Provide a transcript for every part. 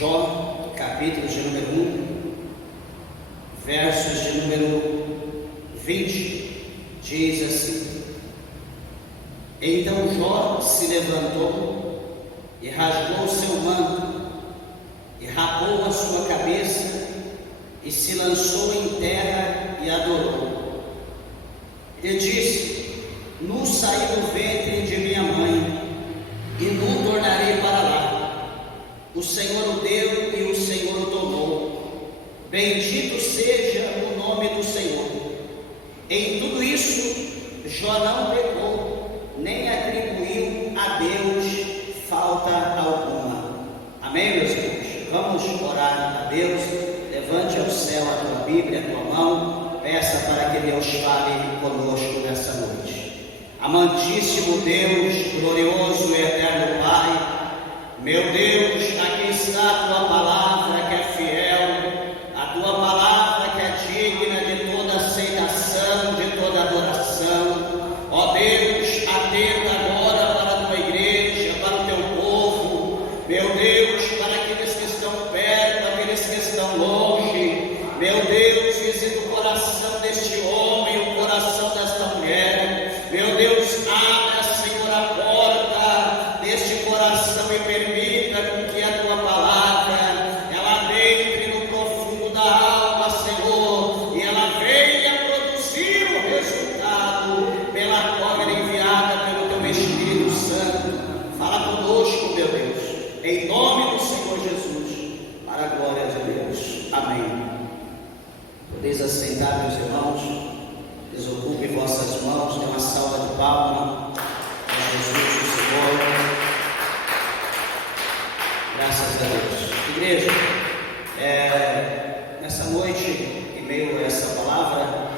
Jó, capítulo de número 1, versos de número 20, diz assim: Então Jó se levantou e rasgou o seu manto, e rapou a sua cabeça, e se lançou em terra e adorou. E disse: Nu saí do ventre de minha mãe, e nu tornarei para lá. O Senhor o deu e o Senhor o tomou. Bendito seja o nome do Senhor. Em tudo isso, Jó não pecou, nem atribuiu a Deus falta alguma. Amém, meus irmãos? Vamos orar a Deus. Levante ao céu a tua Bíblia, a tua mão. Peça para que Deus fale conosco nessa noite. Amantíssimo Deus, glorioso e eterno Pai, meu Deus, aqui está a tua palavra que é fiel, a tua palavra que é digna de toda aceitação, de toda adoração. Ó Deus, atenta agora para a tua igreja, para o teu povo, meu Deus, para aqueles que estão perto, aqueles que estão longe. Meu Deus, visita o coração deste homem, o coração desta mulher. Meu Deus, abra, Senhor, a porta deste coração e permita com que a tua palavra ela entre no profundo da alma, Senhor, e ela venha produzir o resultado pela qual ela é enviada pelo teu Espírito Santo. Fala conosco, meu Deus, em nome do Senhor Jesus, para a glória de Deus. Amém. Podeis assentar, meus irmãos. Desocupe vossas mãos, dê uma salva de palmas a Jesus, o Senhor. Graças a Deus. Igreja, nessa noite, em meio a essa palavra,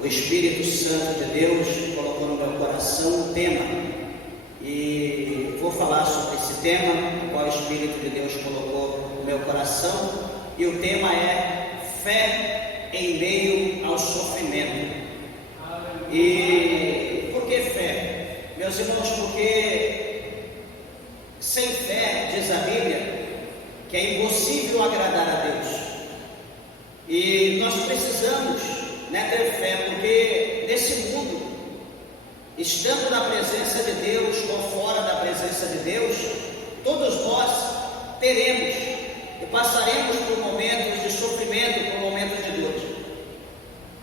o Espírito Santo de Deus colocou no meu coração um tema. E vou falar sobre esse tema, o qual o Espírito de Deus colocou no meu coração. E o tema é fé em meio ao sofrimento. E por que fé? Meus irmãos, porque sem fé, diz a Bíblia, que é impossível agradar a Deus. E nós precisamos ter fé, porque nesse mundo, estando na presença de Deus ou fora da presença de Deus, todos nós teremos e passaremos por momentos de sofrimento, por momentos de dor,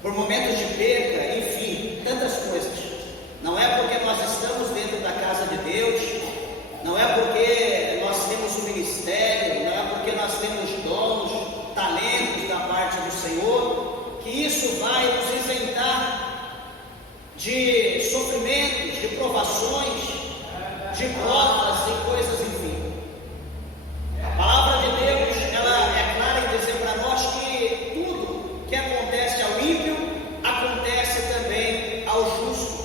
por momentos de perda, enfim, tantas coisas. Não é porque nós estamos dentro da casa de Deus, não é porque nós temos um ministério, não é porque nós temos dons, talentos da parte do Senhor, que isso vai nos isentar de sofrimentos, de provações, de provas e coisas, enfim. A palavra de Deus, ela é clara em dizer para nós que tudo que acontece ao ímpio, acontece também ao justo.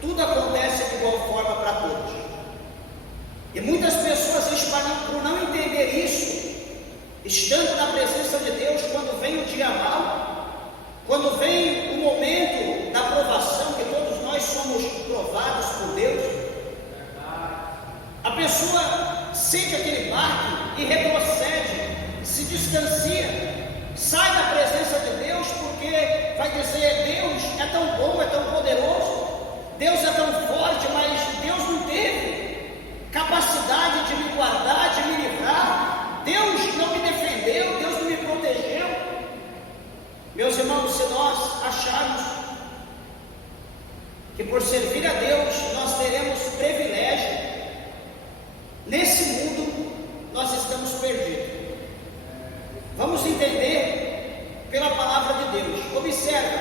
Tudo acontece de igual forma para todos. E muitas pessoas espalham por não entender isso, estando na presença de Deus, quando vem o dia mau, quando vem o momento da provação, que todos nós somos provados por Deus, a pessoa sente aquele baque e retrocede, se distancia, sai da presença de Deus, porque vai dizer: Deus é tão bom, é tão poderoso, Deus é tão forte, mas Deus não teve capacidade de me guardar, de me livrar, Deus não me defendeu, Deus não me protegeu. Meus irmãos, se nós acharmos que por servir a Deus nós teremos privilégio, nesse mundo nós estamos perdidos. Vamos entender pela palavra de Deus. Observa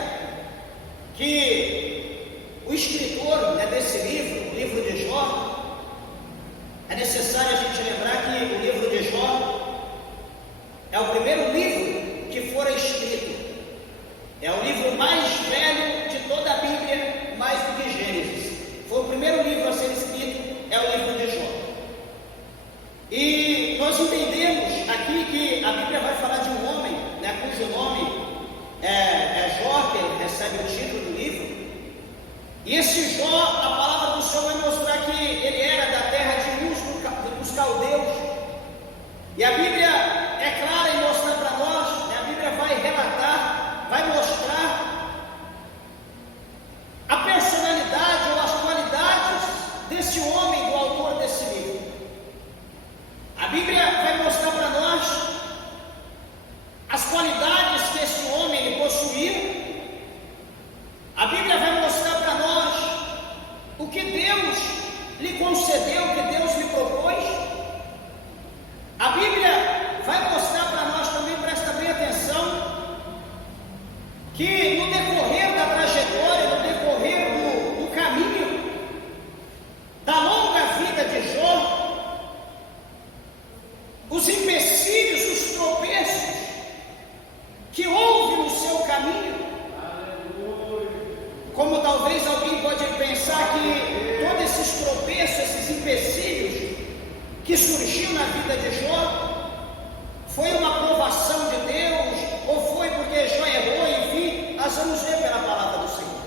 que o escritor desse livro, o livro de Jó, é necessário a gente lembrar que o livro de Jó é o primeiro livro que fora escrito. É o livro mais velho de toda a Bíblia, mais do que Gênesis. Foi o primeiro livro a ser escrito, é o livro de Jó. E nós entendemos aqui que a Bíblia vai falar de um homem, cujo nome é Jó, que ele recebe o título do livro. E esse Jó, a palavra do Senhor vai mostrar que ele era da terra de Uz, dos caldeus. E a Bíblia que no decorrer da trajetória, no decorrer do caminho, da longa vida de Jó, os empecilhos, os tropeços que houve no seu caminho, como talvez alguém pode pensar que todos esses tropeços, esses empecilhos que surgiu na vida de Jó, foi uma provação de Deus, ou foi porque Jó errou, enfim, nós vamos ver pela palavra do Senhor.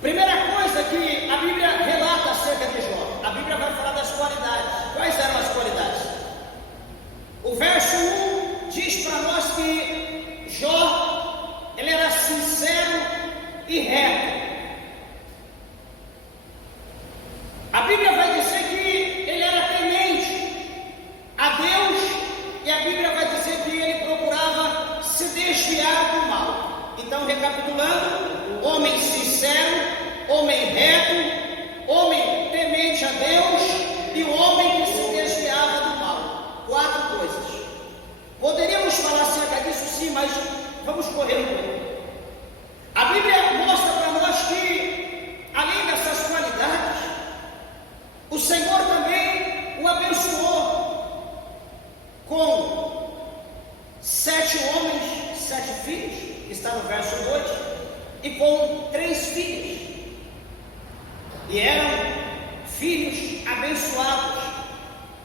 Primeira coisa que a Bíblia relata acerca de Jó, a Bíblia vai falar das qualidades. Quais eram as qualidades? O verso 1 diz para nós que Jó, ele era sincero e reto. A Bíblia vai dizer que ele era temente a Deus, e a Bíblia vai dizer que ele procurava se desviar do mal. Então, recapitulando: homem sincero, homem reto, homem temente a Deus e o homem que se desviava do mal. 4 coisas. Poderíamos falar acerca disso, sim, mas vamos correr um pouco. A Bíblia mostra para nós que, além dessas qualidades, o Senhor também o abençoou com 7 homens, 7 filhos, que está no verso 2, e com 3 filhos. E eram filhos abençoados.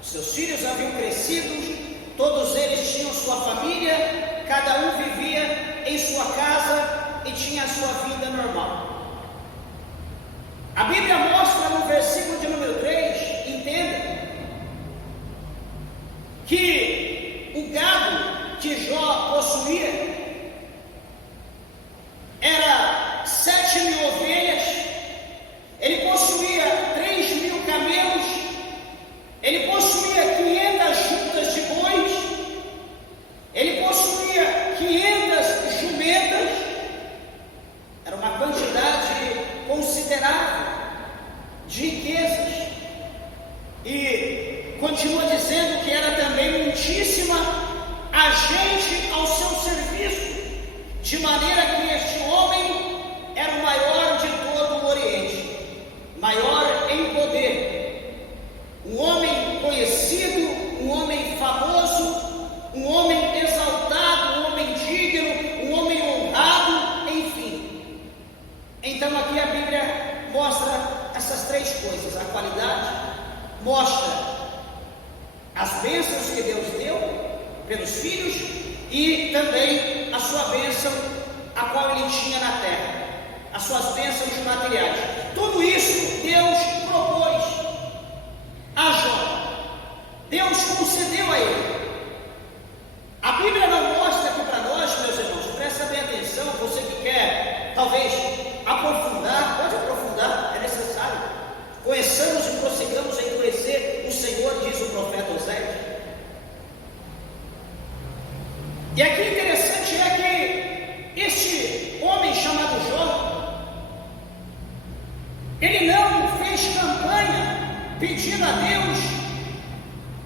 Seus filhos haviam crescido, todos eles tinham sua família, cada um vivia em sua casa e tinha a sua vida normal. A Bíblia mostra no versículo de número 3, entenda, que o gado que Jó possuía era 7.000 ovelhas, ele possuía 3.000 camelos, ele possuía 500 juntas de bois, ele possuía 500 jumentas. Era uma quantidade considerável de riquezas. E continua dizendo que era também muitíssima a gente ao seu serviço, de maneira que este homem era o maior de todo o Oriente, maior em poder, um homem conhecido, um homem famoso, um homem exaltado, um homem digno, um homem honrado, enfim. Então aqui a Bíblia mostra essas 3 coisas: a qualidade, mostra as bênçãos que Deus deu pelos filhos e também a sua bênção, a qual ele tinha na terra, as suas bênçãos materiais. Tudo isso Deus propôs a Jó, Deus concedeu a ele. A Bíblia não mostra aqui para nós, meus irmãos, presta bem atenção, você que quer talvez aprofundar, pode aprofundar, é necessário. Conheçamos e prossigamos em conhecer o Senhor, diz o profeta Oséias. E aqui interessante é que este homem chamado Jó, ele não fez campanha pedindo a Deus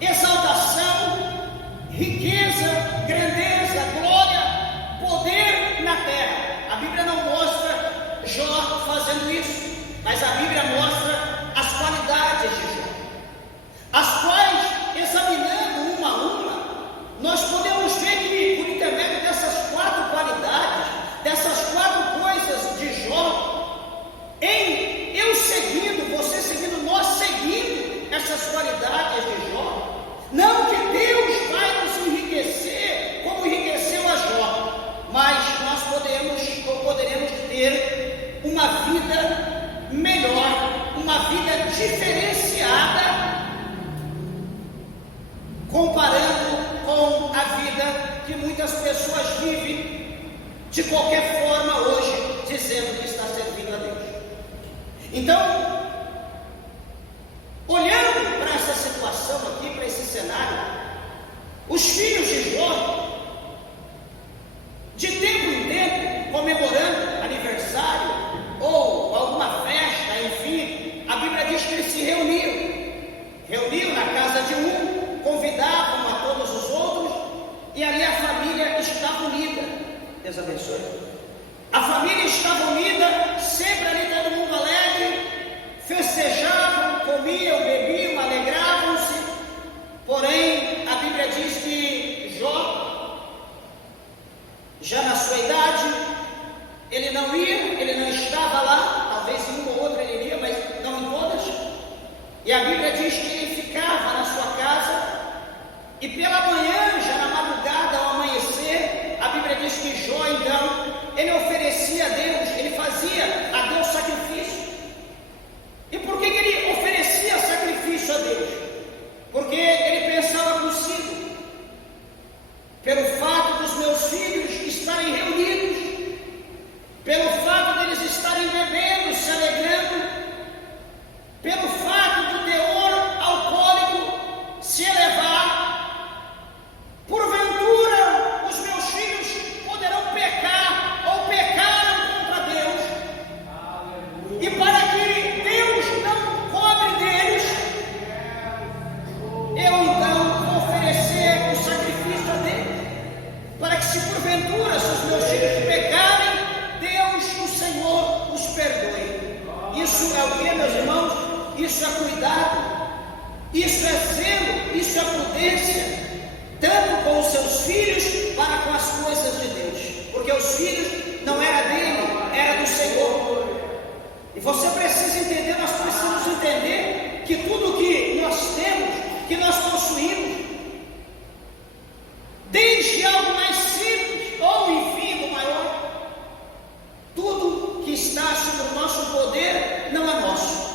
exaltação, riqueza, grandeza, glória, poder na terra. A Bíblia não mostra Jó fazendo isso, mas a Bíblia mostra as qualidades de Jó, as quais, examinando uma a uma, nós podemos ver que, por intermédio dessas 4 qualidades, dessas 4 coisas de Jó, em eu seguindo, você seguindo, nós seguindo essas qualidades de Jó, não que Deus vai nos enriquecer como enriqueceu a Jó, mas nós poderemos ter uma vida melhor, uma vida diferenciada, comparando com a vida que muitas pessoas vivem de qualquer forma hoje, dizendo que está servindo a Deus. Então, olhando para essa situação aqui, para esse cenário, os filhos de Jó, de tempo em tempo, comemorando aniversário ou alguma festa, enfim, a Bíblia diz que eles se reuniam na casa de um, convidavam a todos os outros, e ali a família estava unida. Deus abençoe. A família estava unida, sempre ali todo mundo alegre, festejavam, comiam, bebiam, alegravam-se. Porém, a Bíblia diz que Jó, já na sua idade, ele não ia, ele não estava lá, talvez em uma ou outra ele iria, mas não em todas. E a Bíblia diz que ele ficava na sua casa, e pela manhã, já na madrugada, ao amanhecer, a Bíblia diz que Jó, então, ele oferecia a Deus, ele fazia a Deus sacrifício. E por que ele oferecia sacrifício a Deus? Porque ele pensava consigo, pelo fato dos meus filhos estarem reunidos, pelo fato deles estarem bebendo, se alegrando, pelo fato do teor alcoólico se elevar, porventura os meus filhos poderão pecar ou pecaram contra Deus. E para que Deus não cobre deles, eu então vou oferecer o sacrifício a Deus, para que se porventura se os meus filhos pecarem, Deus, o Senhor, os perdoe. Isso é o que, meus irmãos? Isso é cuidado, isso é zelo, isso é prudência, tanto com os seus filhos, para com as coisas de Deus, porque os filhos não era dele, era do Senhor. E você precisa entender, nós precisamos entender que tudo que nós temos, que nós possuímos, desde algo mais simples, ou enfim, do maior, tudo que está sob o nosso poder não é nosso,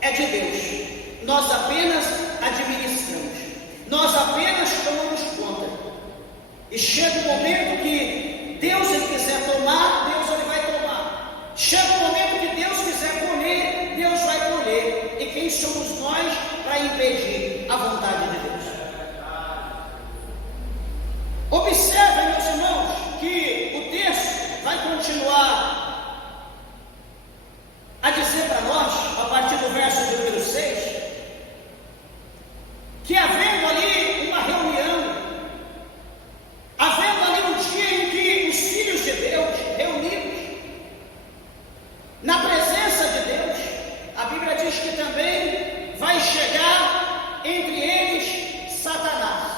é de Deus. Nós apenas administramos, nós apenas tomamos conta. E chega o momento que Deus ele quiser tomar, Deus ele vai tomar. Chega o momento que Deus quiser colher, Deus vai colher. E quem somos nós para impedir a vontade de Deus? Observem, meus irmãos, que o texto vai continuar a dizer para nós, a partir do verso de número 6, que havendo ali uma reunião, havendo ali um dia em que os filhos de Deus, reunidos na presença de Deus, a Bíblia diz que também vai chegar entre eles Satanás.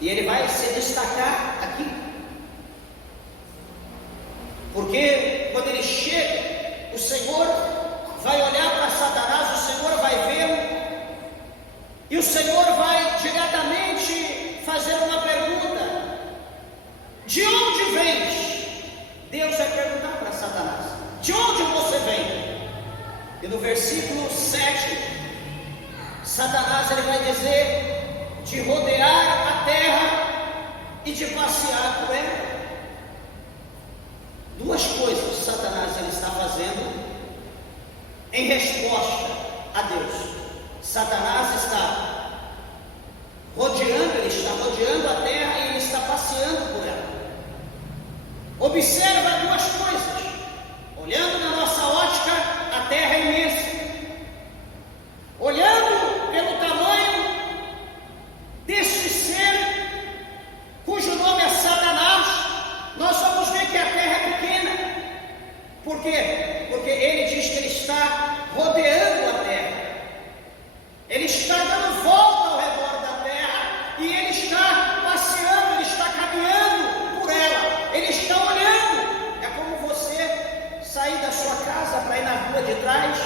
E ele vai se destacar aqui, porque quando ele chega, o Senhor vai olhar para Satanás, o Senhor vai vê-lo, e o Senhor vai diretamente fazer uma pergunta: de onde vens? Deus vai perguntar para Satanás: de onde você vem? E no versículo 7, Satanás ele vai dizer: de rodear a terra e de passear por ela. Duas coisas Satanás ele está fazendo em resposta a Deus. Satanás está rodeando, ele está rodeando a terra e ele está passeando por ela. Observa duas coisas. Olhando na nossa ótica, a terra é imensa. Olhando pelo tamanho deste ser, cujo nome é Satanás, nós vamos ver que a terra é pequena. Por quê? Porque ele diz que ele está rodeando a terra, ele está dando volta ao redor da terra, e ele está passeando, ele está caminhando por ela, ele está olhando. É como você sair da sua casa para ir na rua de trás,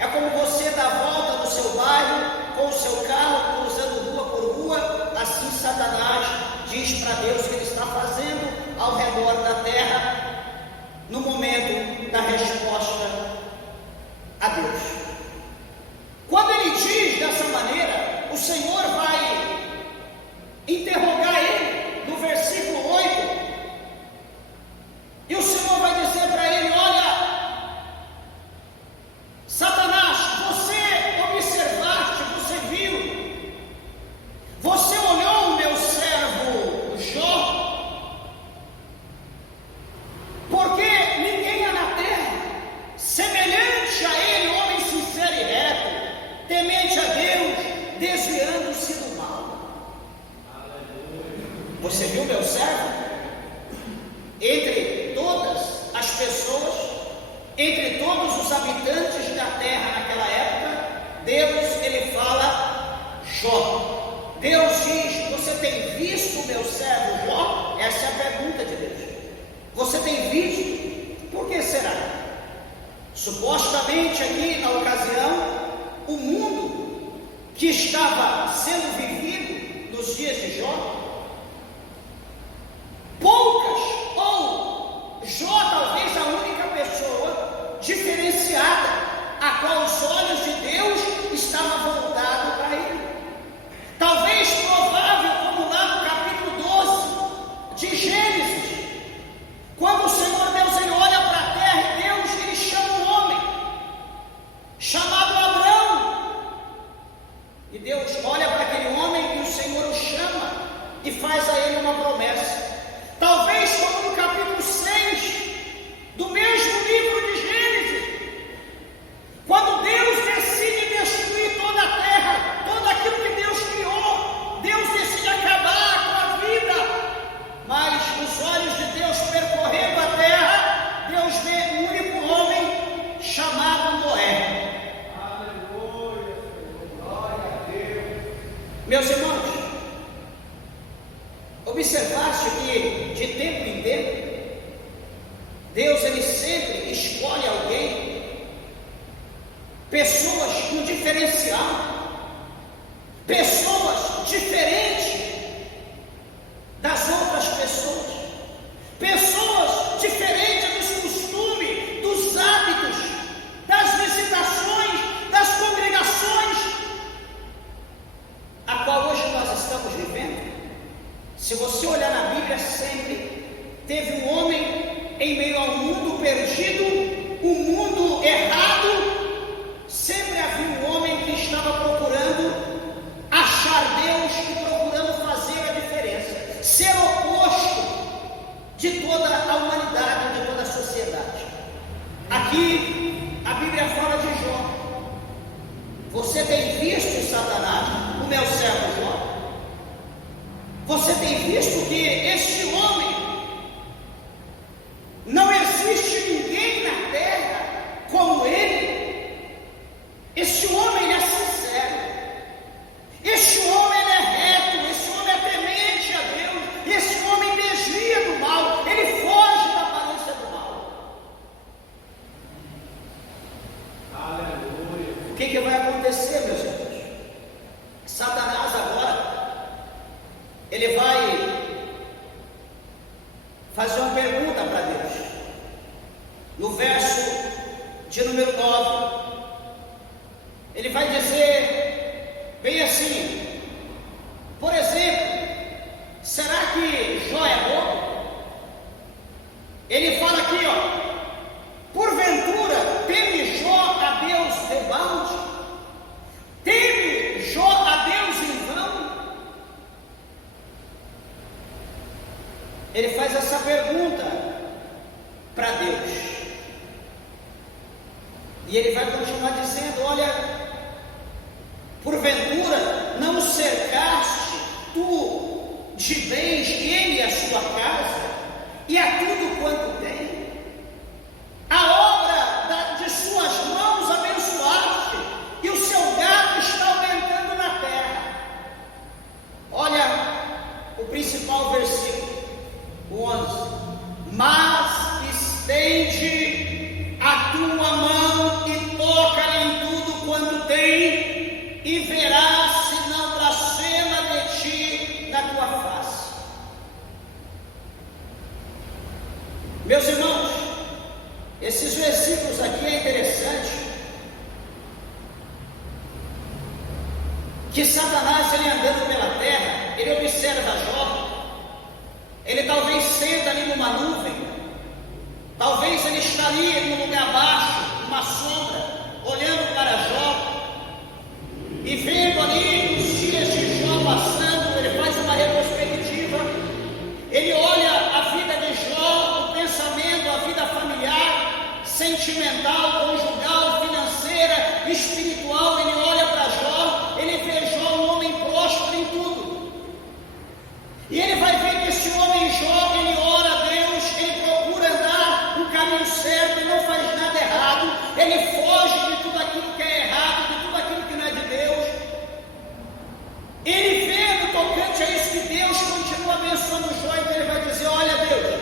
é como você dar volta no seu bairro com o seu carro, cruzando rua por rua. Assim Satanás diz para Deus que ele está fazendo ao redor da terra, no momento da resposta a Deus. Quando ele diz dessa maneira, o Senhor vai interrogar ele no versículo 8, e o Senhor vai dizer para ele: olha, Satanás, você observaste, você viu, você olhou o meu servo Jó, porque ninguém há na terra semelhante a ele, homem sincero e reto, temente a Deus, desviando-se do mal. Você viu meu servo? Entre todas as pessoas, entre todos os habitantes da terra naquela época, Deus, ele fala Jó. Deus diz: você tem visto o meu servo Jó? Essa é a pergunta de Deus. Você tem visto? Por que será? Supostamente aqui na ocasião, o mundo que estava sendo vivido nos dias de Jó, poucas, ou Jó talvez a única pessoa diferenciada, a qual os olhos de Deus estavam voltados para ele. Talvez provável, como lá no capítulo 12 de Gênesis, quando o Senhor Deus ele olha para a terra e Deus ele chama um homem chamado Abrão, e Deus olha para aquele homem e o Senhor o chama e faz a ele uma promessa. Talvez como no capítulo 6 do mesmo livro de Gênesis, quando Deus decide destruir toda a terra, tudo aquilo que Deus criou, Deus decide acabar com a vida, mas os olhos de Deus percorrendo a terra, Deus vê um único homem chamado Noé. Aleluia, glória a Deus. Meus irmãos, observaste que de tempo em tempo Deus ele sempre escolhe alguém, pessoas com diferencial, pessoas diferentes das outras pessoas, pessoas diferentes dos costumes, dos hábitos, das visitações, das congregações, a qual hoje nós estamos vivendo. Se você olhar na Bíblia, sempre teve um homem em meio ao mundo perdido, um mundo errado, sempre havia um homem que estava procurando achar Deus e procurando fazer a diferença, ser oposto de toda a humanidade, de toda a sociedade. Aqui a Bíblia fala de Jó. Você tem visto, Satanás, o meu servo Jó? Você tem visto que este homem, não existe ninguém na terra como ele? Este homem ele é sincero, este homem ele é reto, este homem é temente a Deus, este homem desvia do mal, ele foge da aparência do mal. Aleluia. O que vai acontecer, meus irmãos? Satanás agora ele vai fazer uma pergunta para Deus. No verso de número 9, ele vai dizer bem assim: por exemplo, será que Jó é bobo? Ele fala aqui, porventura teme Jó a Deus debalde? Teme Jó a Deus em vão? Ele faz essa pergunta para Deus. E ele vai continuar dizendo: olha, porventura não cercaste tu de bens ele e a sua casa, e a tudo quanto tem? A obra de suas mãos abençoaste, e o seu gado está aumentando na terra. Olha o principal versículo, 11: mas estende a tua mão e toca em tudo quanto tem, e verás se não blasfema de ti na tua face. Meus irmãos, esses versículos aqui é interessante, que Satanás, ele andando pela terra, ele observa Jó. Ele talvez senta ali numa nuvem, talvez ele está ali num lugar baixo, numa sombra, olhando para Jó, e vendo ali os dias de Jó passando. Ele faz uma retrospectiva, ele olha a vida de Jó, o pensamento, a vida familiar, sentimental, conjugal, financeira, espiritual. Ele olha para Jó, ele vê Jó um homem próspero em tudo, e ele vai ver exatamente é isso que Deus continua abençoando Jó, então ele vai dizer: olha Deus,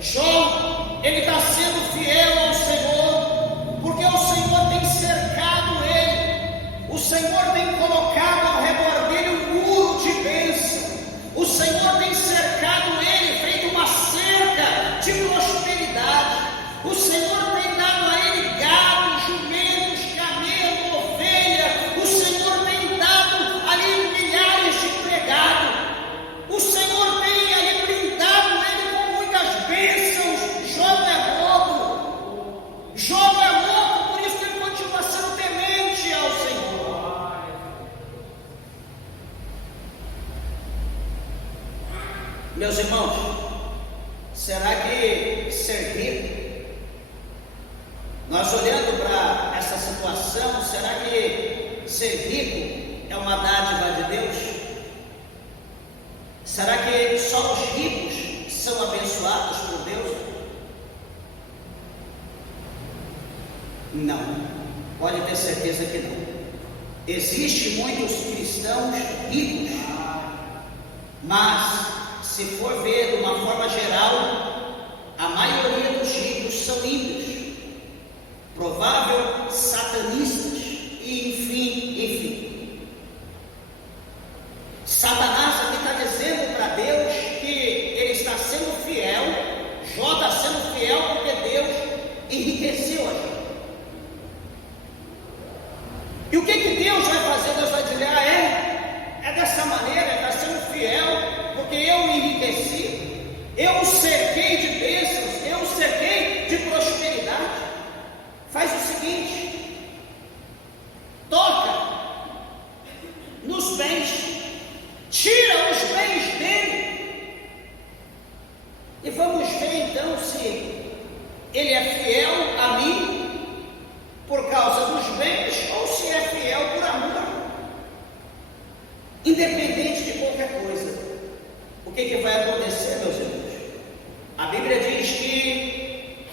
Jó, ele está sendo fiel ao Senhor, porque o Senhor tem cercado ele, o Senhor tem colocado ao redor dele um muro de bênção, o Senhor tem cercado ele, feito uma cerca de prosperidade, o Senhor tem dado a ele gado, jumentos, camelo, ovelha, o Senhor tem dado ali milhares de empregados, o Senhor tem ali brindado ele com muitas bênçãos. Jó não é bobo, Jó não é louco, por isso que ele continua sendo temente ao Senhor. Meus irmãos, será que ser rico, nós olhando para essa situação, será que ser rico é uma dádiva de Deus? Será que só os ricos são abençoados por Deus? Não, pode ter certeza que não. Existem muitos cristãos ricos, mas se for ver de uma forma geral, a maioria dos ricos são ímpios, provável satanistas e enfim. Satanás aqui está dizendo para Deus que ele está sendo fiel, Jó está sendo fiel porque Deus enriqueceu a Jó. E o que Deus vai fazer? Deus vai dizer: é dessa maneira, está sendo fiel, porque eu me enriqueci, eu o cerquei de bênçãos, eu o cerquei de prosperidade. Faz o seguinte, toca nos bens, tira os bens dele, e vamos ver então se ele é fiel a mim por causa dos bens, ou se é fiel por amor. Independente de qualquer coisa, o que vai acontecer, meus irmãos? A Bíblia diz que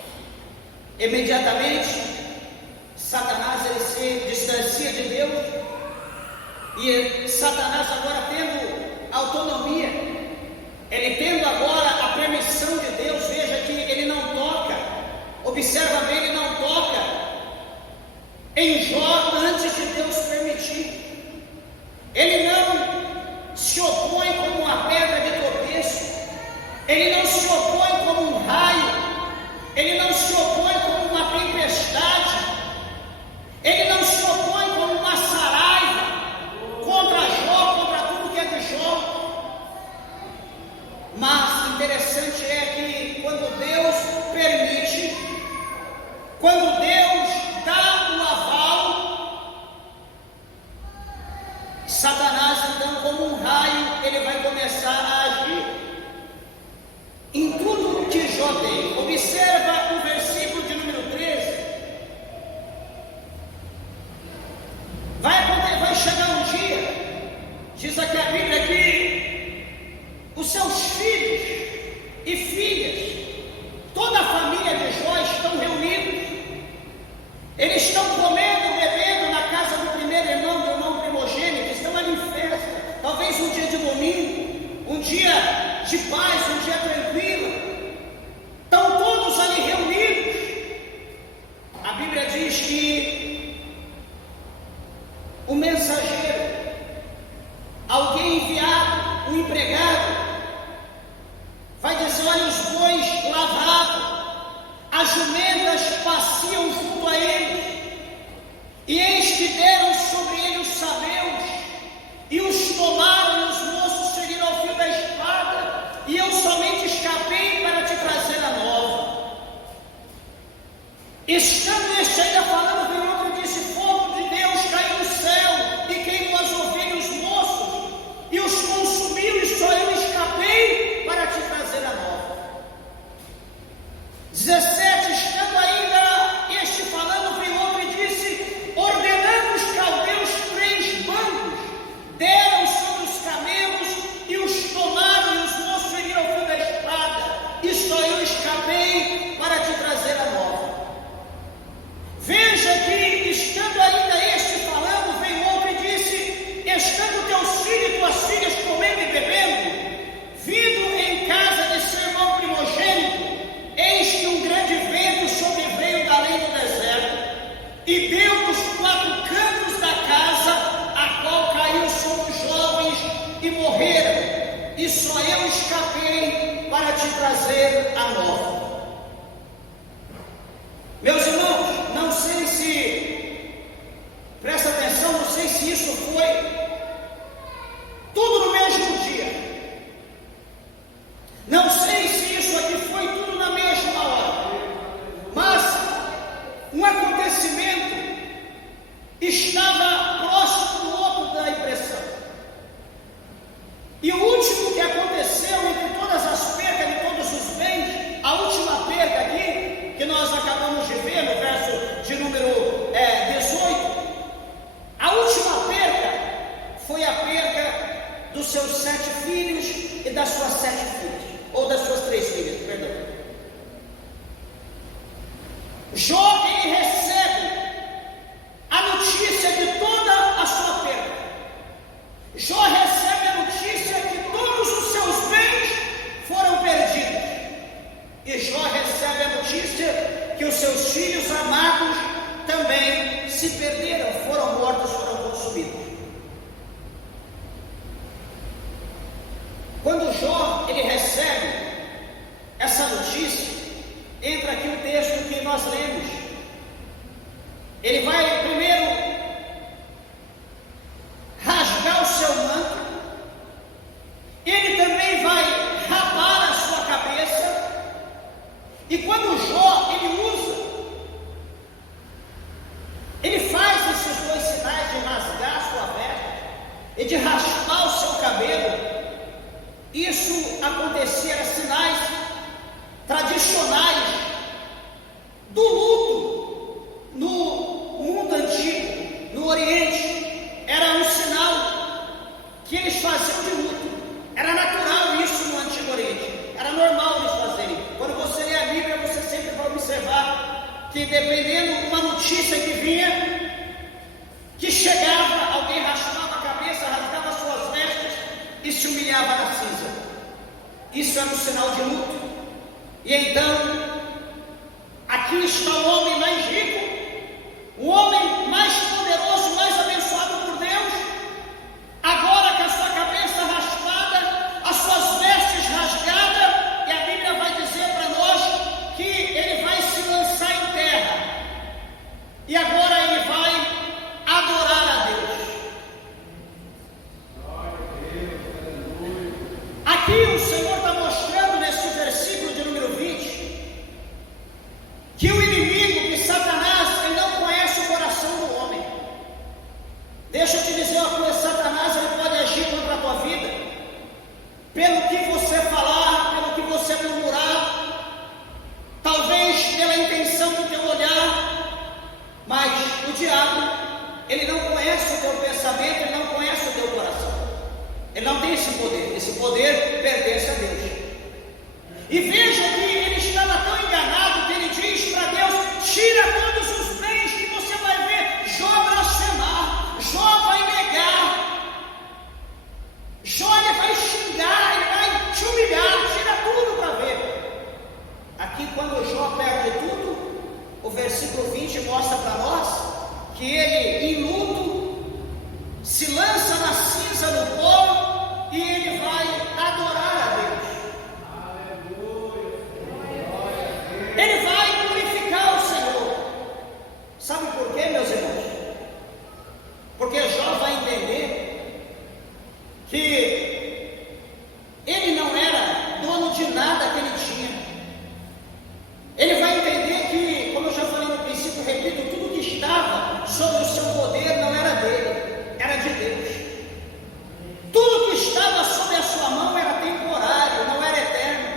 imediatamente Satanás ele se distancia de Deus, e Satanás agora tendo autonomia, ele tendo agora a permissão de Deus, veja que ele não toca, observa bem, ele não toca em Jó antes de Deus permitir, ele não se opõe como uma pedra de tropeço, ele não se opõe como um raio, ele não se opõe como uma tempestade, ele não se opõe como uma saraiva contra Jó, contra tudo que é de Jó. Mas interessante é que quando Deus permite, quando Deus dá o aval, Satanás então, como um raio, ele vai começar a agir em tudo que Jó tem. Observa o versículo de número 13. Vai chegar um dia, diz aqui a Bíblia, que os seus filhos e filhas, toda a família de Jó estão reunidos, eles estão comendo, bebendo na casa do primeiro irmão, do irmão primogênito, estão ali em festa, talvez um dia de domingo, um dia de paz, um dia tranquilo, estão todos ali reunidos. A Bíblia diz que o mensageiro, alguém enviado, um empregado, vai dizer: olha, os bois lavados, as jumentas passeam junto a eles, e eis que deram sobre ele os sabeus, e os tomaram, e os moços feriram ao fio da espada, e eu somente escapei para te trazer a nova. Estando este ainda falando, veio outro e disse: fogo de Deus caiu do céu e queimou as ovelhas e os moços, e os consumiu, e só eu escapei para te trazer a nova. 17, estando ainda este falando, veio outro e disse: ordenando os caldeus 3 bandos, deram sobre os camelos e os tomaram, e os moços feriram ao fio da espada, e só eu escapei para te trazer a nova. te trazer a nova. Meus irmãos, não sei se, presta atenção, não sei se isso foi tudo no mesmo dia. Não sei se isso aqui foi tudo na mesma hora. Mas um acontecimento estava próximo do outro da impressão. E o último que aconteceu entre todas as percas de todos os bens, a última perca aqui, que nós acabamos de ver no verso de número 18, a última perca foi a perca dos seus 7 filhos e das suas 7 filhas, ou das suas 3 filhas, perdão. Jó, ele recebe a notícia de toda a sua perda. Jó recebe a notícia que todos os seus bens foram perdidos. E Jó recebe a notícia que os seus filhos amados também se perderam, foram mortos, foram consumidos. Quando Jó ele recebe essa notícia, entra aqui o texto que nós lemos. Ele vai primeiro rasgar o seu manto, ele também vai rapar a sua cabeça, e quando Jó ele faz esses 2 sinais de rasgar a sua veste e de raspar o seu cabelo. Isso acontecia, eram sinais tradicionais do luto no mundo antigo, no Oriente. Era um sinal que eles faziam de luto. Era natural isso no Antigo Oriente, era normal eles fazerem. Quando você lê a Bíblia, você sempre vai observar que, dependendo de uma notícia que vinha, que chegava, alguém raspava a cabeça, rasgava suas vestes e se humilhava na cinza. Isso era um sinal de luto. E então, aqui está o homem mais rico, o homem mais poderoso, mais abençoado por Deus, agora com a sua cabeça raspada, as suas vestes rasgadas, e a Bíblia vai dizer para nós que ele vai se lançar em terra, e agora ele vai adorar a Deus. Aqui o Senhor está mostrando nesse versículo de número 20 que o inimigo, que Satanás, ele não conhece o coração do homem. Deixa eu te dizer uma coisa: Satanás ele pode agir contra a tua vida pelo que você falar, pelo que você murmurar, talvez pela intenção do teu olhar, mas o diabo, ele não conhece o teu pensamento, ele não conhece o teu coração. Ele não tem esse poder pertence a Deus. E veja que ele estava tão enganado que ele diz para Deus: tira todos os bens, que você vai ver Jó blasfemar, Jó vai negar, Jó ele vai xingar, ele vai te humilhar, tira tudo para ver. Aqui, quando Jó perde tudo, o versículo 20 mostra para nós que ele, em luto, se lança na cinza do pó e ele vai adorar a Deus. Ele vai glorificar o Senhor. Sabe por quê, meus irmãos? Porque Jó vai entender que ele não era dono de nada que ele tinha. Ele vai entender que, como eu já falei no princípio, repito, tudo que estava sobre o seu poder não era dele, era de Deus. Tudo que estava sob a sua mão era temporário, não era eterno.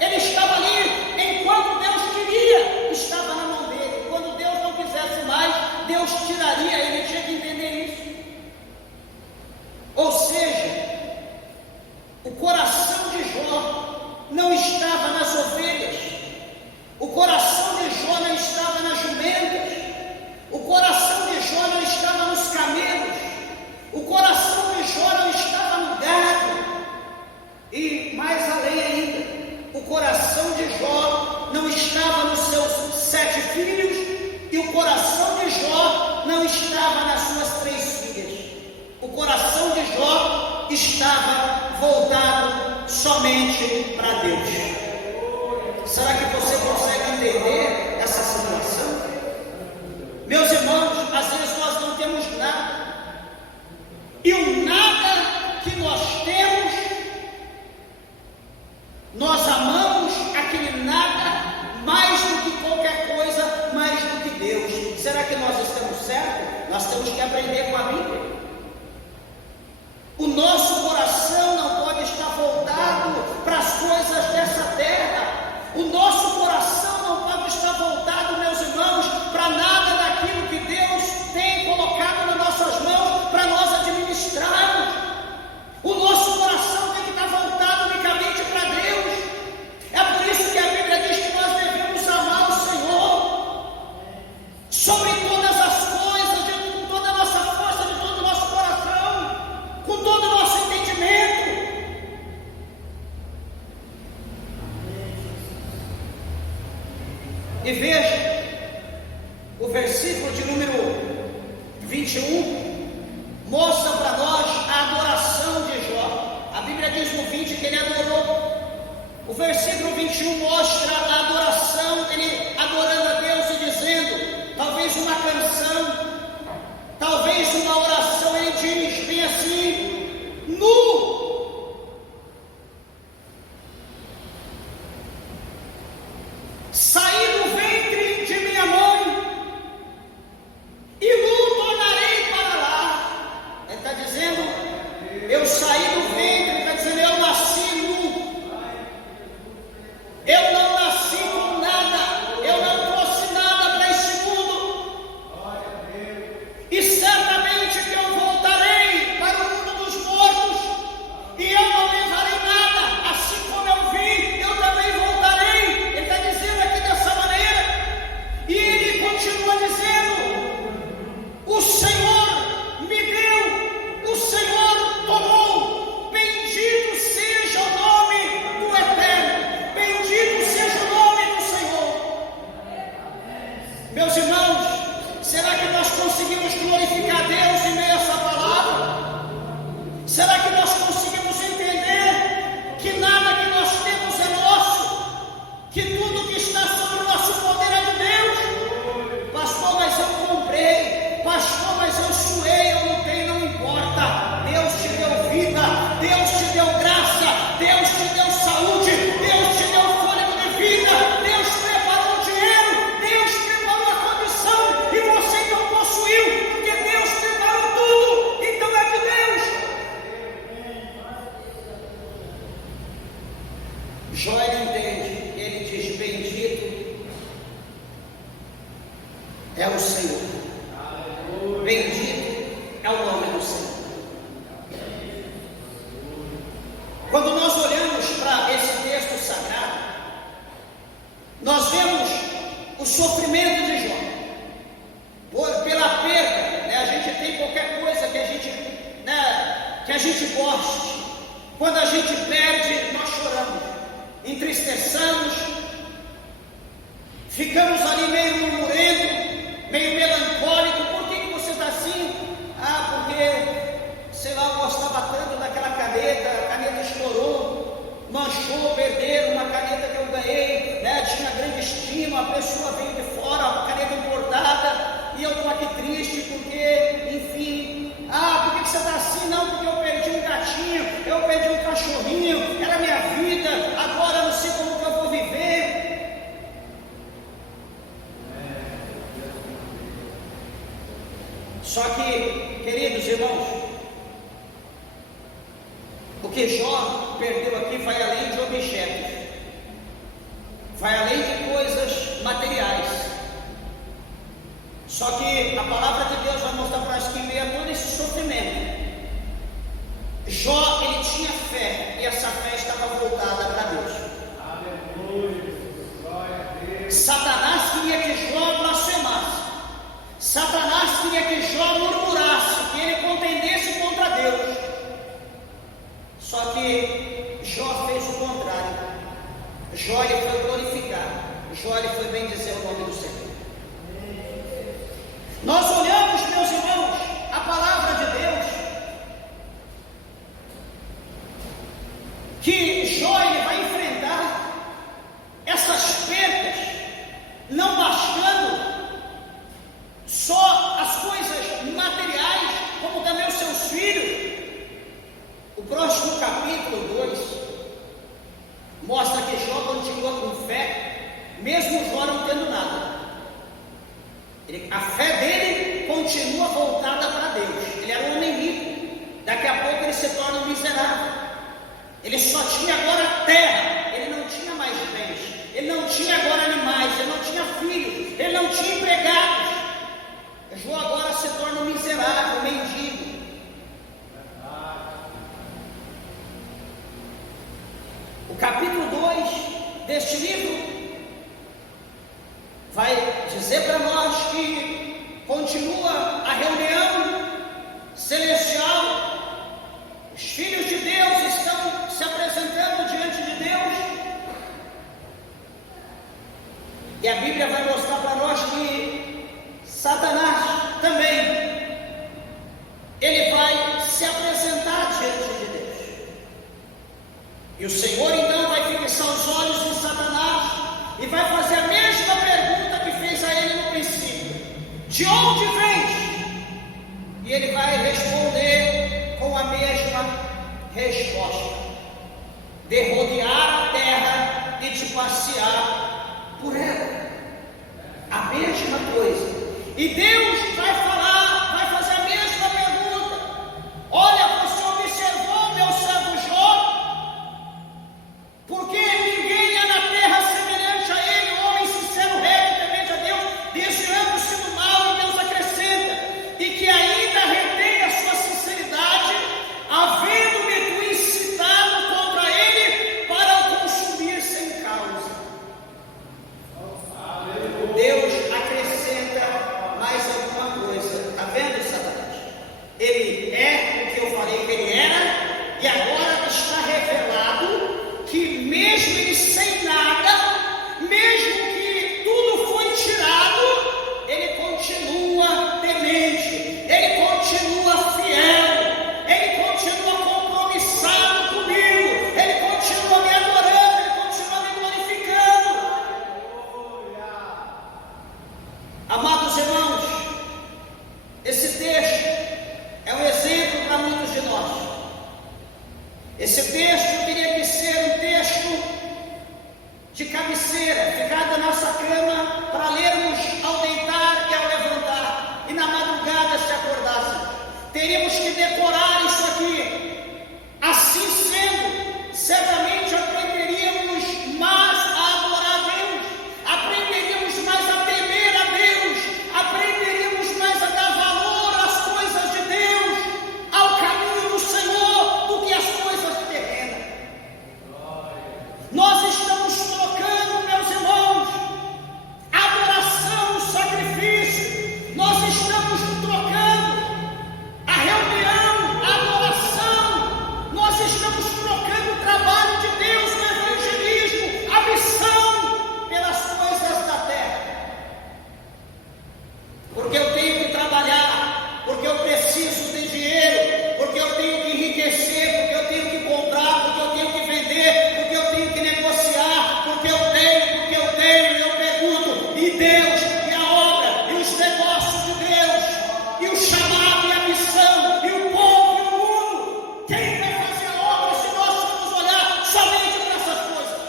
Ele estava ali enquanto Deus queria, estava na mão dele. Quando Deus não quisesse mais, Deus tiraria. Ele tinha que entender isso. Ou seja, o coração de Jó não estava nas ovelhas, o coração de Jó não estava nas jumentas, o coração de Jó não estava nos camelos, o coração de Jó não estava no gado, e mais além ainda, o coração de Jó não estava nos seus 7 filhos, e o coração de Jó não estava nas suas 3 filhas. O coração de Jó estava voltado somente para Deus. Será que você consegue entender essa situação? Meus irmãos, às vezes nós não temos nada, e o nada que nós temos, nós amamos aquele nada mais do que qualquer coisa, mais do que Deus. Será que nós estamos certos? Nós temos que aprender com a Bíblia. O nosso coração não pode estar voltado para as coisas dessa terra. O nosso coração não pode estar voltado, meus irmãos, para nada daquilo que Deus tem colocado nas nossas mãos para nós administrarmos. O nosso coração tem que estar voltado unicamente para Deus. É por isso que a Bíblia diz que nós devemos amar o Senhor sobre todas as coisas, com toda a nossa força, de todo o nosso coração, com todo o nosso entendimento. E veja, o versículo de número 21 mostra para nós a adoração de Jó. A Bíblia diz no 20 que ele adorou. O versículo 21 mostra a adoração, ele adorando a Deus e dizendo, talvez uma canção, talvez uma oração. Ele diz bem assim: nu saí do ventre de minha mãe, e nu tornarei para lá. Ele está dizendo, eu saí do ventre, ele está dizendo, eu nasci nu. Eu não nasci com nada, eu não trouxe nada para este mundo, e certamente que eu voltarei para o mundo dos mortos, e eu não levarei nada, assim como eu vim, eu também voltarei. Ele está dizendo aqui dessa maneira, e ele continua dizendo: o Senhor me deu, o Senhor tomou, bendito seja o nome do Eterno, bendito seja o nome do Senhor. Meus irmãos, será que nós conseguimos glorificar Deus em meio a essa palavra? Será que nós conseguimos entender que nada que nós temos é nosso, que tudo que está sob o nosso poder é de Deus? Pastor, mas eu comprei, pastor, mas eu suei, eu lutei, não importa. Deus te deu vida, Deus te deu graça, Deus te deu saúde, Deus te deu fôlego de vida, Deus preparou o dinheiro, Deus preparou a condição, e você não possuiu, porque Deus preparou tudo, então é de Deus. Jó entende, ele diz: bendito é o Senhor, bendito é o nome do Senhor. Quando nós olhamos para esse texto sagrado, nós vemos o sofrimento de Jó, pela perda, né? A gente tem qualquer coisa que a gente, né, que a gente goste. Quando a gente perde, nós choramos, entristecemos, ficamos ali meio murmurando, meio melancólico. Por que você está assim? Ah, porque, sei lá, eu gostava tanto daquela caneta, a caneta estourou, manchou, perderam uma caneta que eu ganhei, né? Tinha grande estima, a pessoa veio de fora, a caneta importada, e eu estou aqui triste porque, enfim. Ah, por que você está assim? Não, porque eu perdi um gatinho, eu perdi um cachorrinho, era minha vida, agora eu não sei como que eu vou viver. Só que, queridos irmãos, o que Jó perdeu aqui vai além de objetos, vai além de coisas materiais. Só que a palavra de Deus vai mostrar para nós que em meio a todo esse sofrimento, Jó, ele tinha fé, e essa fé estava voltada para Deus. Satanás queria que Jó blasfemasse, Satanás queria que Jó murmurasse, que ele contendesse contra Deus. Só que Jó fez o contrário. Jó, ele foi glorificar, Jó, ele foi bendizer o nome do Senhor. Nós olhamos, meus irmãos, a palavra de Deus, que Jó, ele vai enfrentar essas Jó no capítulo 2 mostra que Jó continua com fé, mesmo Jó não tendo nada. A fé dele continua voltada para Deus. Ele era um homem rico, daqui a pouco ele se torna um miserável. Ele só tinha agora terra, ele não tinha mais bens, ele não tinha agora animais, ele não tinha filhos, ele não tinha empregados. Jó agora se torna um miserável, um mendigo. O capítulo 2 deste livro vai dizer para nós que continua a reunião celestial. Os filhos de Deus estão se apresentando diante de Deus. E a Bíblia vai mostrar para nós que Satanás também, ele vai se apresentar diante de Deus. E o Senhor então vai fixar os olhos em Satanás e vai fazer a mesma pergunta que fez a ele no princípio: de onde vens? E ele vai responder com a mesma resposta: de rodear a terra e de passear por ela. A mesma coisa. E Deus vai falar, vai fazer a mesma pergunta: olha, você observou meu servo Jó? Porque ninguém é na terra semelhante a ele, homem sincero, reto, temente a Deus, desviando-se do mal, e Deus acrescenta: e que ainda retém a sua sinceridade, havendo-me tu incitado contra ele para o consumir sem causa. Deus acrescenta mais alguma coisa. Está vendo, Satanás? Ele é o que eu falei que ele era, e agora está revelado que mesmo ele sem nada, mesmo que tudo foi tirado, ele continua temente, ele continua fiel, ele continua compromissado comigo, ele continua me adorando, ele continua me glorificando. Amados irmãos, esse texto é um exemplo para muitos de nós. Esse texto teria que ser um texto de cabeceira, ficar na nossa cama para lermos ao deitar e ao levantar, e na madrugada se acordássemos. Teríamos que decorar isso aqui. Assim sendo, certamente aprenderíamos mais a adorar a Deus, aprenderíamos mais a temer a Deus, aprenderíamos mais a dar valor às coisas de Deus, ao caminho do Senhor, do que às coisas terrenas. Nós estamos trocando, meus irmãos, adoração, sacrifício. Nós estamos trocando a reunião, a adoração. Nós estamos trocando o trabalho de Deus, o evangelismo, a missão, pelas coisas da terra. Porque eu tenho que trabalhar, porque eu preciso de dinheiro, porque eu tenho que enriquecer, porque eu tenho que comprar, porque eu tenho que vender, porque eu tenho que negociar, porque eu tenho, e eu pergunto: e Deus, e a obra, e os negócios de Deus, e o chamado, e a missão, e o povo, e o mundo? Quem vai fazer a obra se nós formos olhar somente para essas coisas?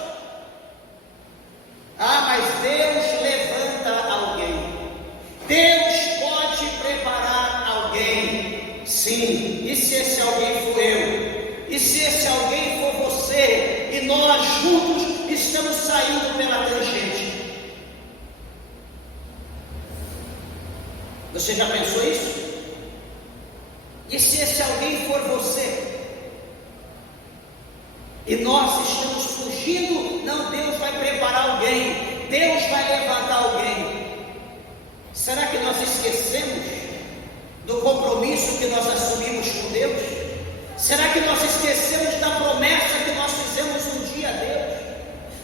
Ah, mas Deus levanta alguém. Deus pode preparar alguém, sim. E se esse alguém for eu? E se esse alguém for você? E nós juntos estamos saindo pela tangente. Você já pensou isso? E se esse alguém for você? E nós estamos fugindo? Não, Deus vai preparar alguém, Deus vai levantar alguém. Será que nós esquecemos do compromisso que nós assumimos com Deus? Será que nós esquecemos da promessa que nós fizemos um dia a Deus?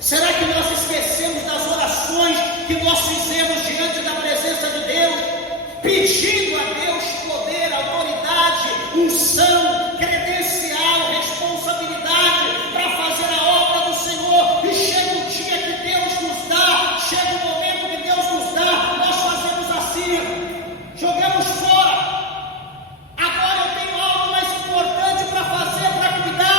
Será que nós esquecemos das orações que nós fizemos diante da presença de Deus, pedindo a Deus poder, autoridade, unção, credencial, responsabilidade para fazer a obra do Senhor? E chega o dia que Deus nos dá, chega o momento que Deus nos dá, nós fazemos assim, jogamos fora. Agora eu tenho algo mais importante para fazer, para cuidar.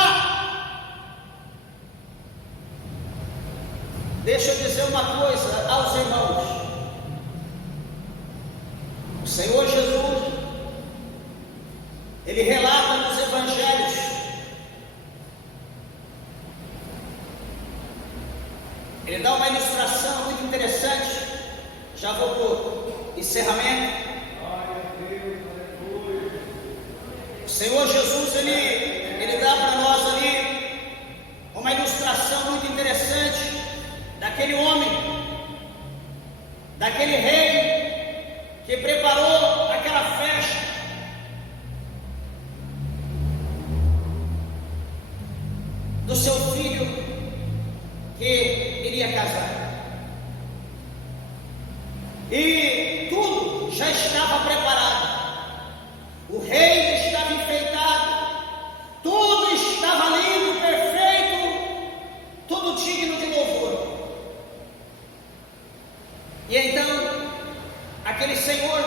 Deixa eu dizer uma coisa aos irmãos. O Senhor Jesus, Ele relata nos Evangelhos Ele dá uma ilustração muito interessante. Já vou para o encerramento. O Senhor Jesus, Ele dá para nós ali uma ilustração muito interessante daquele homem, daquele rei que preparou aquela festa. Do seu filho que iria casar. E tudo já estava preparado. O rei estava enfeitado. Tudo estava lindo, perfeito, tudo digno de louvor. E então, aquele Senhor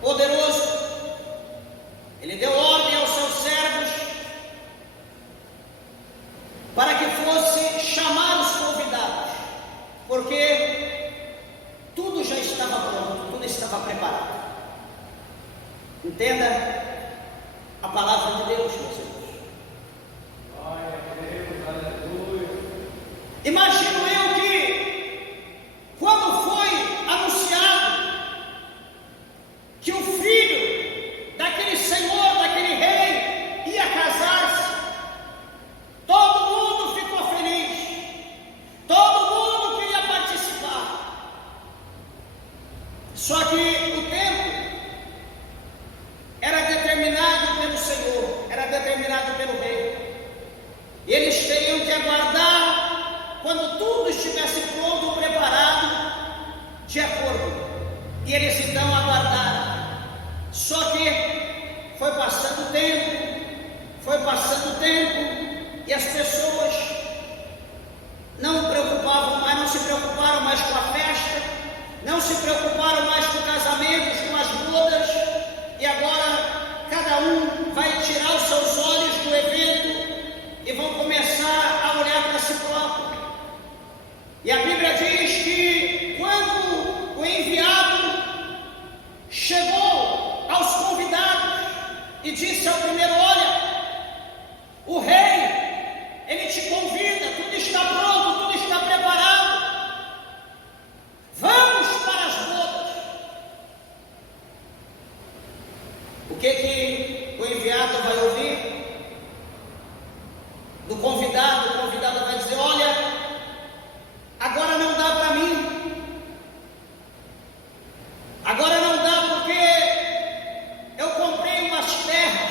poderoso, Ele deu ordem aos seus servos para que fosse chamar os convidados, porque tudo já estava pronto, tudo estava preparado. Entenda a palavra de Deus, meus irmãos. Glória a Deus, aleluia. Imagino eu que, quando foi anunciado que o filho daquele senhor, daquele rei, ia casar-se, todo mundo ficou feliz, todo mundo queria participar. Só que o tempo era determinado pelo Senhor, era determinado pelo rei. Eles teriam que aguardar quando tudo estivesse pronto, preparado, de acordo. E eles então aguardaram. Só que foi passando o tempo, e as pessoas não se preocuparam mais com a festa, não se preocuparam mais com casamentos, com as bodas, e agora cada um vai tirar os seus olhos do evento e vão começar a olhar para si próprio. E a Bíblia diz que quando o enviado chegou aos convidados e disse ao primeiro: olha, o rei, ele te convida, tudo está pronto, tudo está preparado, vamos para as bodas. O que o enviado vai ouvir do convidado? O convidado vai dizer: olha, agora não dá para mim, agora não dá porque eu comprei umas terras,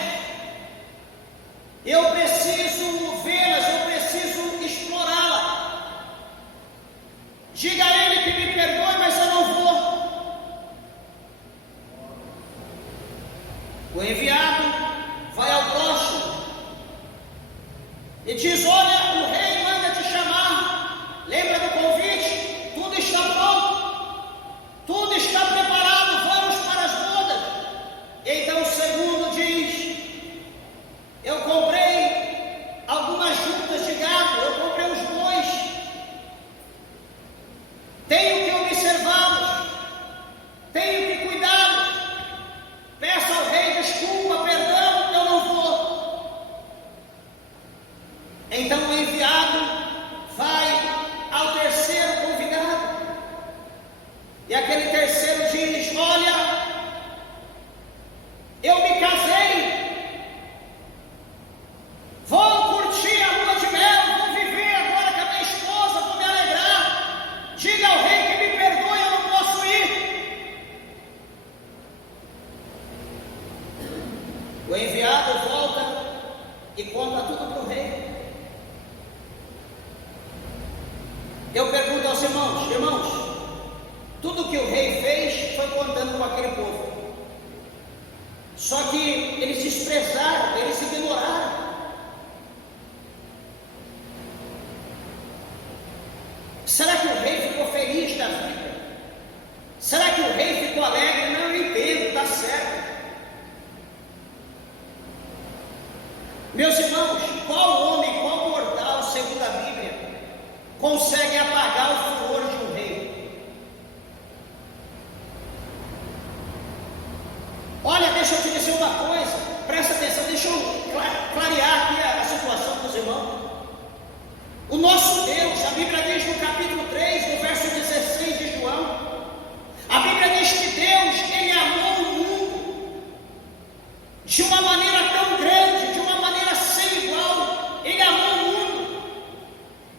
eu preciso vê-las, eu preciso explorá-la. Diga a ele que me perdoe, mas eu não vou. O enviado vai ao próximo e diz: olha, o rei manda te chamar, lembra do convite? Tudo está pronto, tudo está preparado, vamos para as bodas. E então o segundo diz: eu comprei algumas juntas de gado, eu comprei os bois, tenho que observá-los, tenho que cuidá-los, peço ao rei desculpa, perdão, eu não vou. Então o enviado vai ao terceiro convidado, e aquele terceiro diz: olha, eu me casei, vou curtir a lua de mel, vou viver agora com a minha esposa, vou me alegrar. Diga ao rei que me perdoe, eu não posso ir. O enviado volta e conta tudo para o rei. Eu pergunto aos irmãos, tudo que o rei fez foi contando com aquele povo. Só que eles desprezaram, eles ignoraram. Será que o rei ficou feliz da vida? Será que o rei ficou alegre? Não, eu entendo, está certo. Meus irmãos, qual homem, qual mortal, segundo a Bíblia, consegue apagar o Bíblia diz no capítulo 3, no verso 16 de João, a Bíblia diz que Deus, Ele amou o mundo de uma maneira tão grande, de uma maneira sem igual. Ele amou o mundo,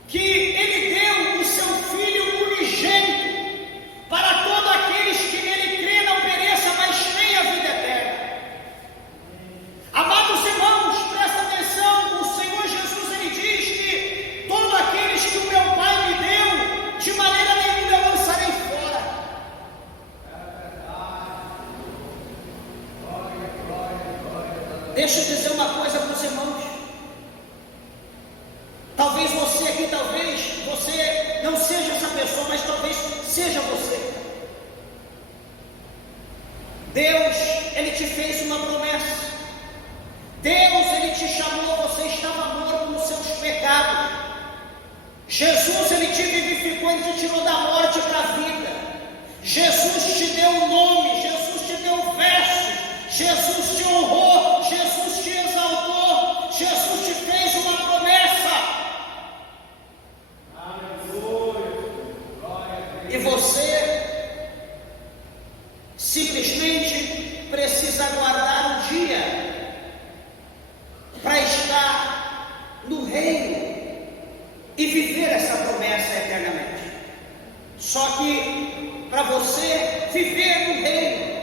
que Ele deu o seu Filho unigênito, para todos aqueles que nele crê não pereça, mas tenha a vida eterna. Amados irmãos, presta atenção, o Senhor Jesus, Ele diz que todos aqueles que o meu Pai me deu, de maneira nenhuma eu lançarei fora. Deixa eu dizer uma coisa para os irmãos. Talvez você aqui, talvez você não seja essa pessoa, mas talvez seja você. Deus, Ele te fez uma promessa. Deus, Ele te chamou, você estava morto nos seus pecados. Jesus, Ele te vivificou, Ele te tirou da morte para a vida. Jesus te deu um nome, Jesus te deu vestes, Jesus te honrou, Jesus te exaltou, Jesus te fez uma promessa. E você simplesmente precisa aguardar um dia para estar no reino e viver essa promessa eternamente. Só que para você viver no reino,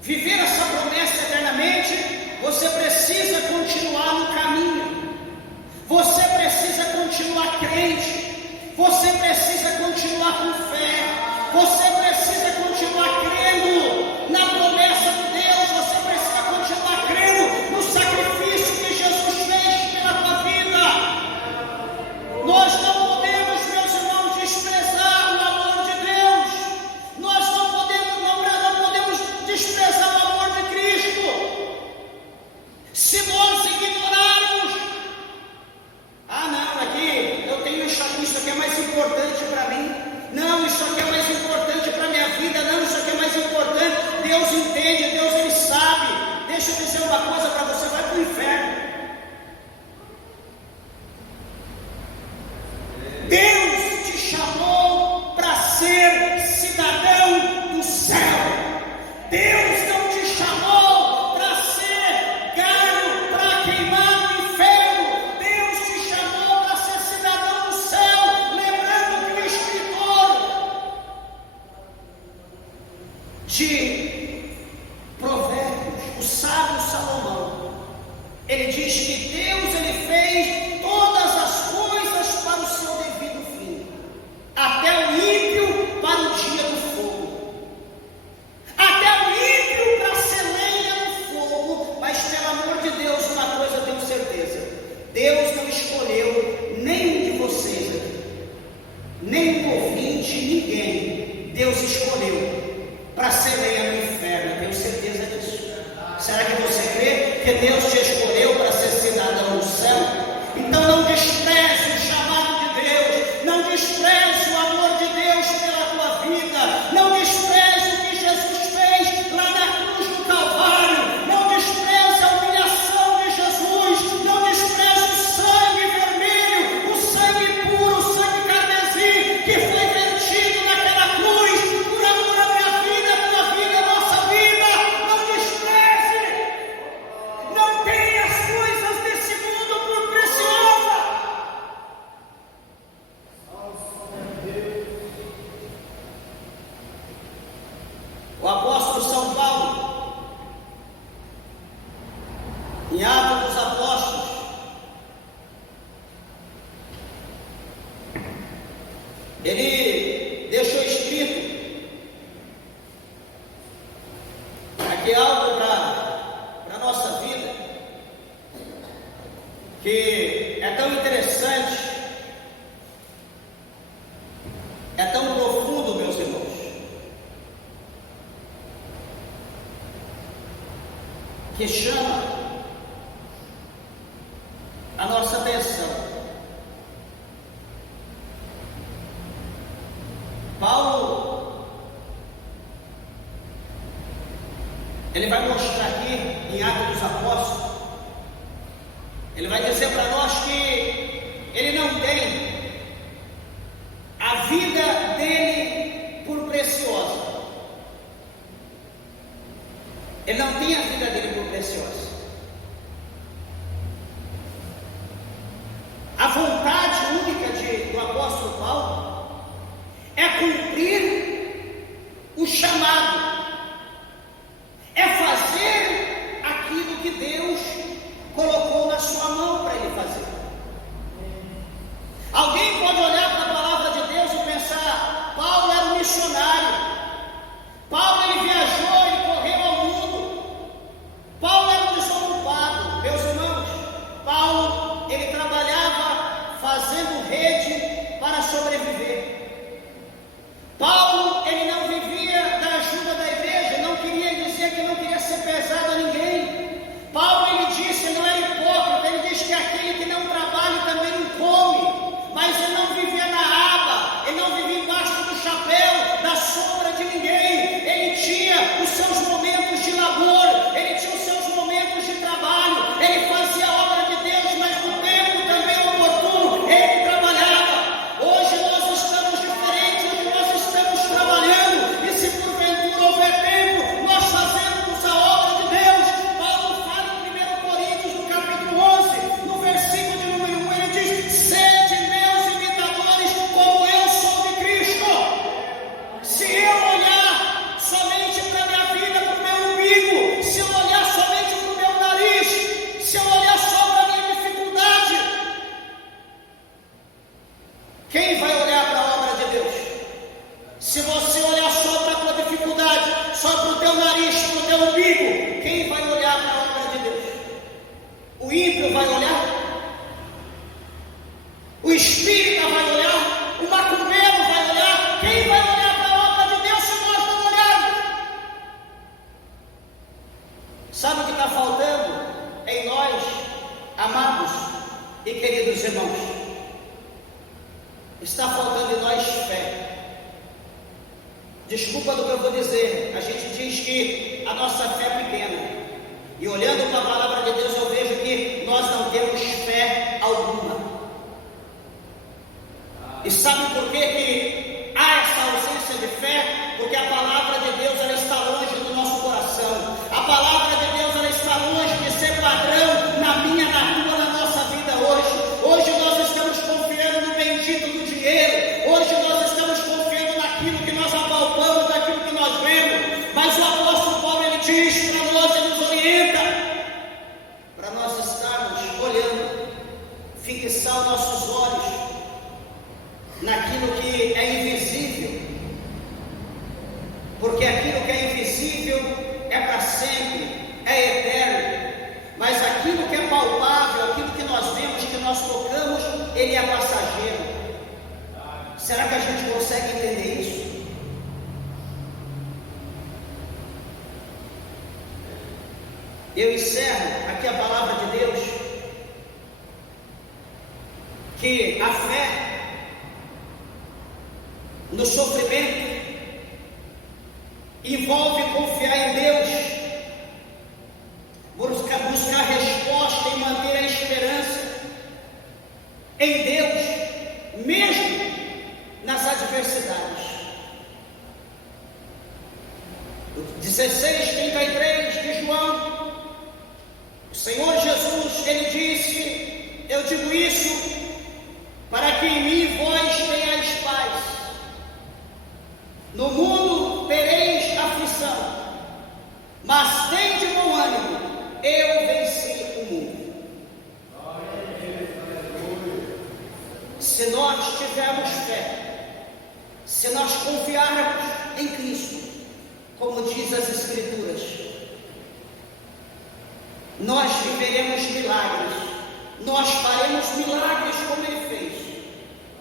viver essa promessa eternamente, você precisa continuar no caminho, você precisa continuar crente, você precisa continuar com fé, você precisa continuar crendo na promessa de Deus, você precisa continuar crendo no sacrifício que Jesus fez pela tua vida. Nós não podemos, meus irmãos, desprezar o amor de Deus, nós não podemos desprezar o amor de Cristo. Se nós ignorarmos, não, aqui eu tenho isso aqui é mais importante para mim, não, isso aqui é mais importante para a minha vida, não, isso aqui é mais importante, Deus entende, Deus Ele sabe. Deixa eu dizer uma coisa para você, vai para o inferno. Deus te chamou para ser cidadão do céu. Deus não te chamou para ser galho para queimar no inferno. Deus te chamou para ser cidadão do céu. Lembrando que o escritor de Provérbios, o sábio Salomão, ele diz que Deus, Ele fez todas as coisas para o seu devido fim, até o ímpio para o dia do fogo, até o ímpio para ser lenha no fogo. Mas pelo amor de Deus, uma coisa eu tenho certeza: Deus não escolheu nenhum de vocês aqui, nem um ouvinte, ninguém. Deus escolheu para ser lenha no inferno, eu tenho certeza disso. Será que você crê que Deus te escolheu para ser cidadão do céu? Então não despreze o chamado de Deus, não despreze o amor de Deus pela tua vida, não despreze o que Jesus fez lá na cruz do Calvário, não despreze a humilhação de Jesus, não despreze o sangue vermelho, o sangue puro, o sangue carmesim que foi vertido naquela cruz por amor à minha vida, à tua vida, à nossa vida. Não despreze, não tenha as coisas desse mundo por preciosas. O apóstolo São Paulo, em Atos dos Apóstolos, ele deixou escrito aqui algo para a nossa vida, que é tão interessante, é tão profundo, meus irmãos, que chama a nossa atenção. Paulo, ele vai mostrar aqui em Atos dos Apóstolos, ele vai dizer para nós que ele não tem A vontade única do apóstolo Paulo é cumprir o chamado, é fazer aquilo que Deus colocou na sua mão para ele fazer. Alguém pode olhar para a palavra de Deus e pensar: Paulo era um missionário, Paulo ele viajou, ele correu ao mundo, Paulo era um desocupado. Meus irmãos, Paulo ele trabalhava fazendo rede para sobreviver. Paulo ele não vivia da ajuda da igreja, não queria dizer que não queria ser pesado a ninguém. Paulo ele disse, ele não era hipócrita, ele diz que aquele que não trabalha também não come, mas ele não vivia na aba, ele não vivia embaixo do chapéu, da sombra de ninguém. Ele tinha os seus momentos de labor, ele tinha os seus momentos de trabalho, ele fazia a obra de Deus, mas no tempo também oportuno ele trabalhava. Hoje nós estamos diferentes, hoje nós estamos trabalhando, e se porventura houver tempo, nós fazemos a obra de Deus. Paulo fala em 1 Coríntios, no capítulo 11, no versículo de número 1, ele diz: sede meus imitadores, como eu sou de Cristo. Se eu olhar somente para a minha vida, para o meu umbigo, se eu olhar somente para o meu nariz, se eu olhar só para a minha dificuldade, quem vai olhar para a obra de Deus? Se você olhar só para a tua dificuldade, só para o teu nariz, para o teu umbigo, quem vai olhar para a obra de Deus? O ímpio vai olhar? O espírita vai olhar? O macumbeiro vai olhar? Quem vai olhar para a obra de Deus se nós não olharmos? Sabe o que está faltando em nós, amados e queridos irmãos? Está faltando em nós fé. Desculpa do que eu vou dizer, a gente diz que a nossa fé é pequena, e olhando para a palavra de Deus eu vejo que nós não temos fé alguma. E sabe por que há essa ausência de fé? Porque a palavra de Deus ela está longe do nosso coração. A palavra de Deus ela está longe de ser padrão na minha, na tua, na nossa vida hoje. Hoje nós estamos confiando no bendito do dinheiro. Hoje nós estamos confiando naquilo que nós apalpamos, naquilo que nós vemos. Mas o apóstolo Paulo ele diz para nós, ele nos orienta para nós estarmos olhando, fixar os nossos olhos naquilo que é invisível, porque aquilo que é invisível é para sempre, é eterno, mas aquilo que é palpável, aquilo que nós vemos, que nós tocamos, ele é passageiro. Será que a gente consegue entender isso? Eu encerro aqui a palavra de Deus, que a fé no sofrimento envolve confiar em Deus, buscar resposta e manter a esperança em Deus, mesmo nas adversidades. 16:33 de João, o Senhor Jesus, ele disse: eu digo isso para que em mim vós tenhais paz. No mundo tereis aflição, mas tende bom ânimo, eu venci o mundo. Se nós tivermos fé, se nós confiarmos em Cristo, como diz as Escrituras, nós viveremos milagres, nós faremos milagres como Ele fez,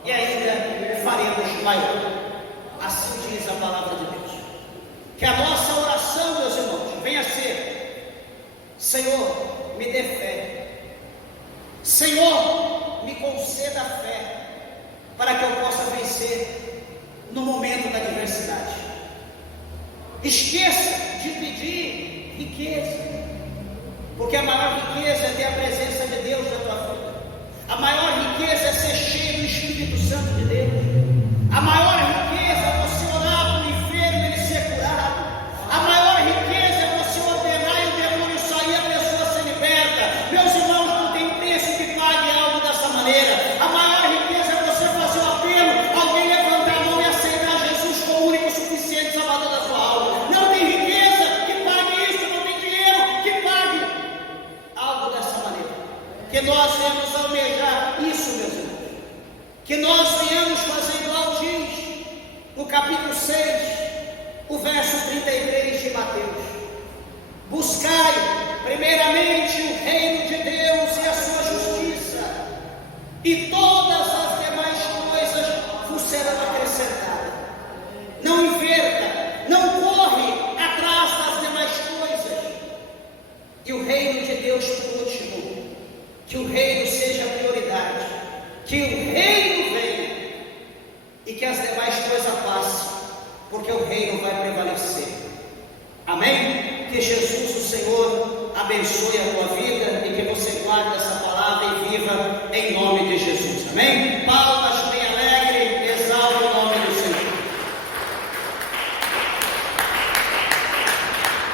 e ainda faremos maior. Assim diz a palavra de Deus. Que a nossa oração, meus irmãos, venha a ser: Senhor, me dê fé. Senhor, me conceda fé, para que eu possa vencer no momento da adversidade. Esqueça de pedir riqueza, porque a maior riqueza é ter a presença de Deus na tua vida. A maior riqueza é ser cheio do Espírito Santo de Deus. A maior riqueza é você orar para o enfermo e ele ser curado. A maior riqueza é você ordenar e o demônio sair e a pessoa ser liberta. Meus irmãos, não tem preço que pague algo dessa maneira. que nós venhamos fazer igual diz no capítulo 6, o verso 33 de Mateus: buscai primeiramente o reino de Deus e a sua justiça, e todas as demais coisas vos serão acrescentadas. Não inverta, não corre atrás das demais coisas. E o reino de Deus por último. Que o reino seja a prioridade. Que o reino venha e que as demais coisas passem, porque o reino vai prevalecer. Amém? Que Jesus, o Senhor, abençoe a tua vida e que você guarde essa palavra e viva em nome de Jesus.